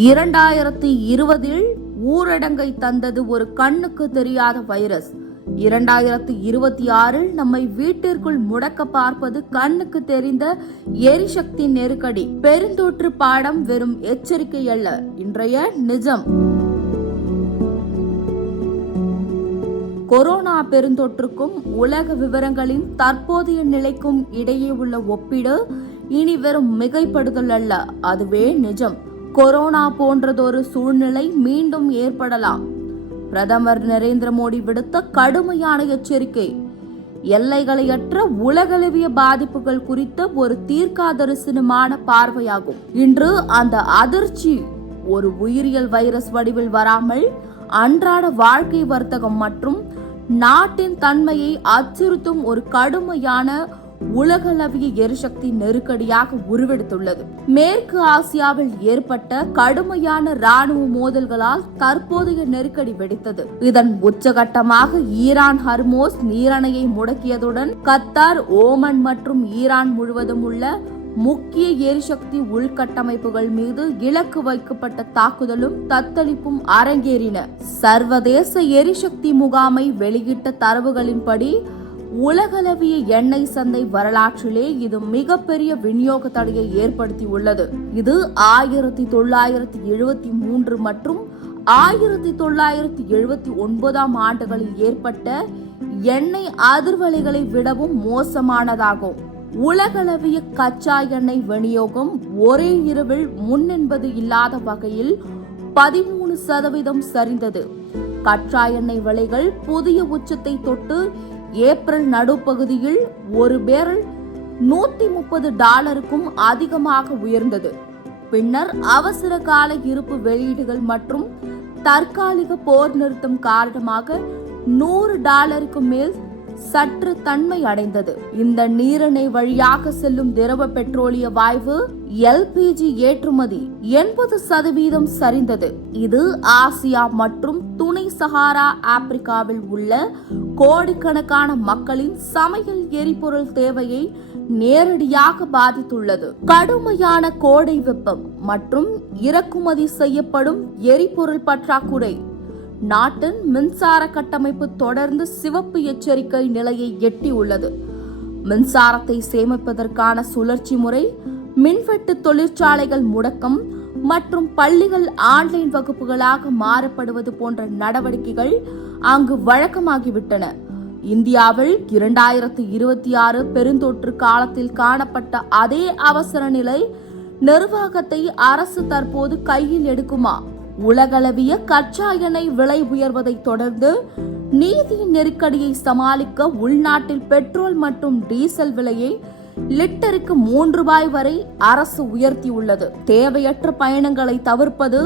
2020 ஊரடங்கை தந்தது ஒரு கண்ணுக்கு தெரியாத வைரஸ். 2026 நம்மை வீட்டிற்குள் முடக்க பார்ப்பது கண்ணுக்கு தெரிந்த எரிசக்தி நெருக்கடி. பெருந்தொற்று பாடம் வெறும் எச்சரிக்கை அல்ல, இன்றைய நிஜம். கொரோனா பெருந்தொற்றுக்கும் உலக விவரங்களின் தற்போதைய நிலைக்கும் இடையே உள்ள ஒப்பீடு இனி வெறும் மிகைப்படுதல் அல்ல, அதுவே நிஜம். கொரோனா போன்றதொரு சூழ்நிலை மீண்டும் ஏற்படலாம். பிரதமர் நரேந்திர மோடி விடுத்த கடுமையான எச்சரிக்கை எல்லைகளையற்ற உலகளவிய பாதிப்புகள் குறித்த ஒரு தீர்க்காதரிசனமான பார்வையாகும். இன்று அந்த அதிர்ச்சி ஒரு உயிரியல் வைரஸ் வடிவில் வராமல் அன்றாட வாழ்க்கை, வர்த்தகம் மற்றும் நாட்டின் தன்மையை அச்சுறுத்தும் ஒரு கடுமையான உலகளவிய எரிசக்தி நெருக்கடியாக உருவெடுத்துள்ளது. மேற்கு ஆசியாவில் ஏற்பட்ட கடுமையான ராணுவ மோதல்களால் தற்போதைய நெருக்கடி வெடித்தது. இதன் உச்சகட்டமாக ஈரான் ஹர்மோஸ் நீரணையை முடக்கியதுடன் கத்தார், ஓமன் மற்றும் ஈரான் முழுவதும் உள்ள முக்கிய எரிசக்தி உள்கட்டமைப்புகள் மீது இலக்கு வைக்கப்பட்ட தாக்குதலும் தத்தளிப்பும் அரங்கேறின. சர்வதேச எரிசக்தி முகாமை வெளியிட்ட தரவுகளின்படி உலகளவிய எண்ணெய் சந்தை வரலாற்றிலே இது மிகப்பெரிய விநியோக தடையை ஏற்படுத்தியுள்ளது. இது 1973 மற்றும் 1979 ஆண்டுகளில் ஏற்பட்ட எண்ணெய் அதிர்வலைகளை விடவும் மோசமானதாகும். உலகளவிய கச்சா எண்ணெய் விநியோகம் ஒரே இரவில் முன்னென்பது இல்லாத வகையில் 13% சரிந்தது. கச்சா எண்ணெய் விலைகள் புதிய உச்சத்தை தொட்டு ஏப்ரல் நடுப்பகுதியில் ஒரு பேரல் $130க்கும் அதிகமாக உயர்ந்தது. பின்னர் அவசர கால இருப்பு வெளியீடுகள் மற்றும் தற்காலிக போர் நிறுத்தம் காரணமாக $100க்கு மேல் சற்று தன்மை அடைந்தது. இந்த நீரிணை வழியாக செல்லும் திரவ பெட்ரோலிய வாயு LPG ஏற்றுமதி 80% சரிந்தது. இது ஆசியா மற்றும் துணை சஹாரா ஆப்பிரிக்காவில் உள்ள கோடிக்கணக்கான மக்களின் சமையல் எரிபொருள் தேவையை நேரடியாக பாதித்துள்ளது. கடுமையான கோடை வெப்பம் மற்றும் இறக்குமதி செய்யப்படும் எரிபொருள் பற்றாக்குறை நாட்டின் மின்சார கட்டமைப்பு தொடர்ந்து சிவப்பு எச்சரிக்கை நிலையை எட்டியுள்ளது. மின்சாரத்தை சேமிப்பதற்கான சுழற்சி முறை, மின்வெட்டு தொழிற்சாலைகள் முடக்கம் மற்றும் பள்ளிகள் ஆன்லைன் வகுப்புகளாக மாறப்படுவது போன்ற நடவடிக்கைகள் அங்கு வழக்கமாகிவிட்டன. இந்தியாவில் 2026 பெருந்தொற்று காலத்தில் காணப்பட்ட அதே அவசர நிலை நிர்வாகத்தை அரசு தற்போது கையில் எடுக்குமா? உலகளவிய கச்சா எண்ணெய் விலை உயர்வதை தொடர்ந்து நீதி நெருக்கடியை சமாளிக்க உள்நாட்டில் பெட்ரோல் மற்றும் டீசல் விலையை லிட்டருக்கு $3 வரை அரசு உயர்த்தியுள்ளது. தேவையற்ற பயணங்களை தவிர்ப்பது,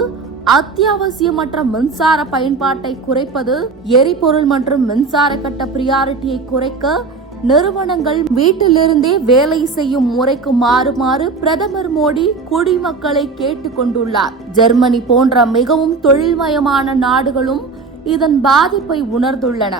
அத்தியாவசியமற்ற மின்சார பயன்பாட்டை குறைப்பது, எரிபொருள் மற்றும் மின்சார கட்ட பிரியாரிட்டியை குறைக்க நிறுவனங்கள் வீட்டிலிருந்தே வேலை செய்யும் முறைக்கு மாறுமாறு பிரதமர் மோடி குடிமக்களை கேட்டுக் கொண்டுள்ளார். ஜெர்மனி போன்ற மிகவும் தொழில்மயமான நாடுகளும் இதன் பாதிப்பை உணர்ந்துள்ளன.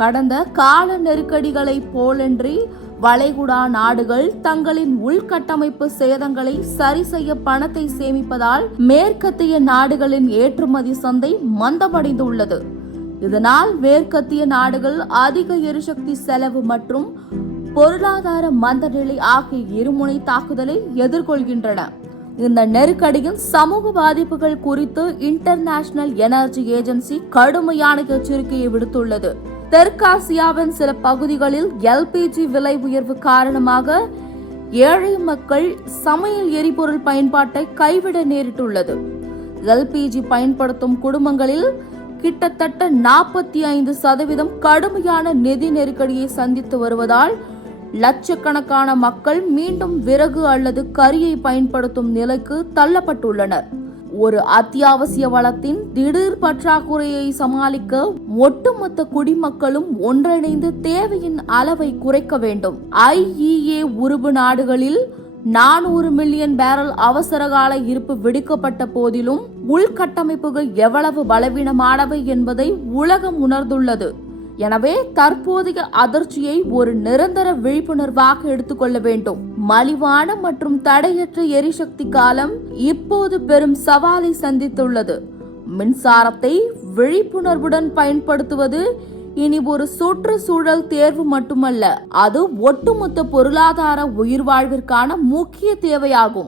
கடந்த கால நெருக்கடிகளை போலன்றி வளைகுடா நாடுகள் தங்களின் உள்கட்டமைப்பு சேதங்களை சரி செய்ய பணத்தை சேமிப்பதால் மேற்கத்திய நாடுகளின் ஏற்றுமதி சந்தை மந்தமடைந்துள்ளது. இதனால் மேற்கத்திய நாடுகள் அதிக எரிசக்தி செலவு மற்றும் பொருளாதார மந்தநிலை ஆகிய இருமுனை தாக்குதலை எதிர்கொள்கின்றன. இந்த நெருக்கடியின் சமூக பாதிப்புகள் குறித்து இன்டர்நேஷனல் எனர்ஜி ஏஜென்சி கடுமையான எச்சரிக்கையை விடுத்துள்ளது. தெற்காசியாவின் சில பகுதிகளில் LPG விலை உயர்வு காரணமாக ஏழை மக்கள் சமையல் எரிபொருள் பயன்பாட்டை கைவிட நேரிட்டுள்ளது. LPG பயன்படுத்தும் குடும்பங்களில் கிட்டத்தட்ட 45% கடுமையான நிதி நெருக்கடியை சந்தித்து வருவதால் லட்சக்கணக்கான மக்கள் மீண்டும் விறகு அல்லது கரியை பயன்படுத்தும் நிலைக்கு தள்ளப்பட்டுள்ளனர். ஒரு அத்தியாவசிய வளத்தின் திடீர் பற்றாக்குறையை சமாளிக்க ஒட்டுமொத்த குடிமக்களும் ஒன்றிணைந்து தேவையின் அளவை குறைக்க வேண்டும். IEA உறுப்பு நாடுகளில் 400 மில்லியன் பேரல் அவசரகால இருப்பு விடுக்கப்பட்ட போதிலும் உள்கட்டமைப்புகள் எவ்வளவு பலவீனமானவை என்பதை உலகம் உணர்ந்துள்ளது. எனவே தற்போதைய அதிர்ச்சியை ஒரு நிரந்தர விழிப்புணர்வாக எடுத்துக்கொள்ள வேண்டும். மலிவான மற்றும் தடையற்ற எரிசக்தி காலம் இப்போது பெரும் சவாலை சந்தித்துள்ளது. மின்சாரத்தை விழிப்புணர்வுடன் பயன்படுத்துவது இனி ஒரு சுற்றுச்சூழல் தேர்வு மட்டுமல்ல, அது ஒட்டுமொத்த பொருளாதார உயிர்வாழ்விற்கான முக்கிய தேவையாகும்.